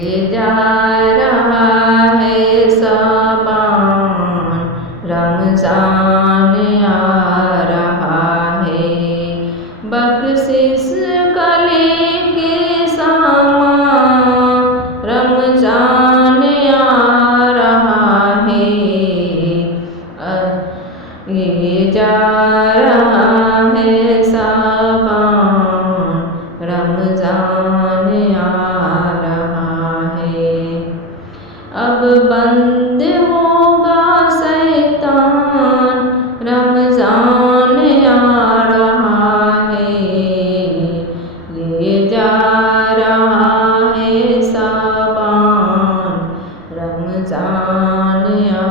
ये जा रहा है सावन, रमज़ान आ रहा है। बख्शिश का लेके सामान, रमज़ान आ रहा है। ये जा रहा है सावन, रमज़ान आ रहा है। अब बंद होगा शैतान, रमज़ान आ रहा है। ये जा रहा है सावन, रमज़ान आ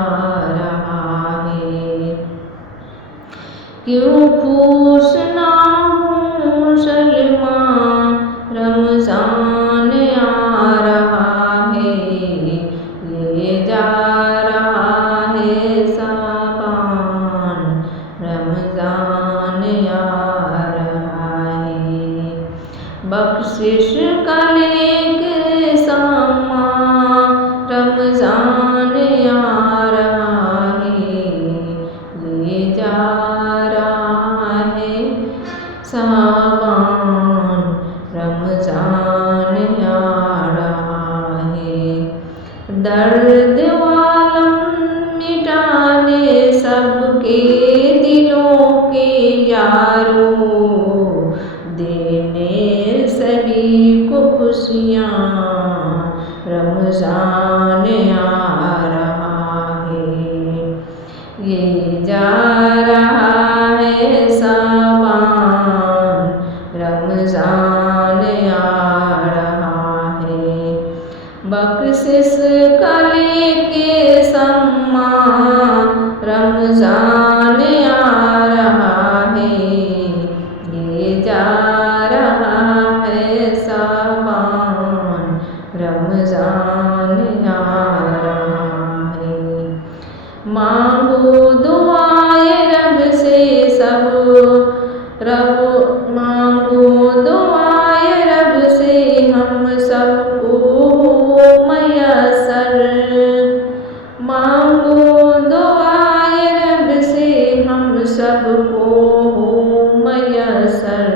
रहा है। क्यों खुश ना हूँ सलमान, रमज़ान आ रहा है। ये जा रहा है सावन, रमज़ान आ रहा है। बख्शिश का लेके सामान, रमज़ान आ रहा है। ये जा रहा है सावन, रमज़ान आ रहा है। दर्द वालम मिटाने सबके दिलों के यारों, देने सभी को खुशियाँ, रमज़ान आ रहा है। ये जा रहा है सावन, रमज़ान आ रहा है। बख्शिश का लेके सम्मान, रमज़ान आ रहा है। ये जा रहा है सावन, रमज़ान आ रहा है। मांगो दुआए रब से सब, मांगो दुआए रब से हम सबको मयसर। मांगो दुआए रब से हम सबको मयसर।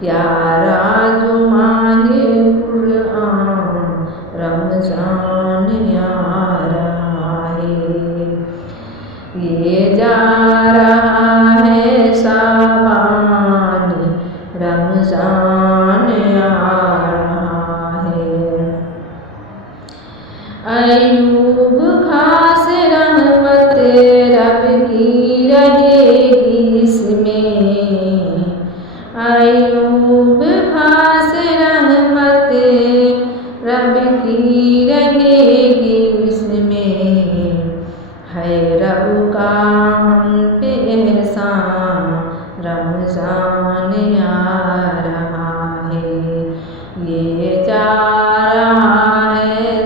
प्यारा जो माहे कुरान, रमज़ान आ रहा है। ये जा रहा है सावन, रमज़ान आ रहा है। अयूब खास रहमत रब की रहेगी इसमें। अयूब खास रहमत रब की रहेगी इसमें। है रब का हम पे एहसान, रमज़ान आ रहा है। ये जा रहा है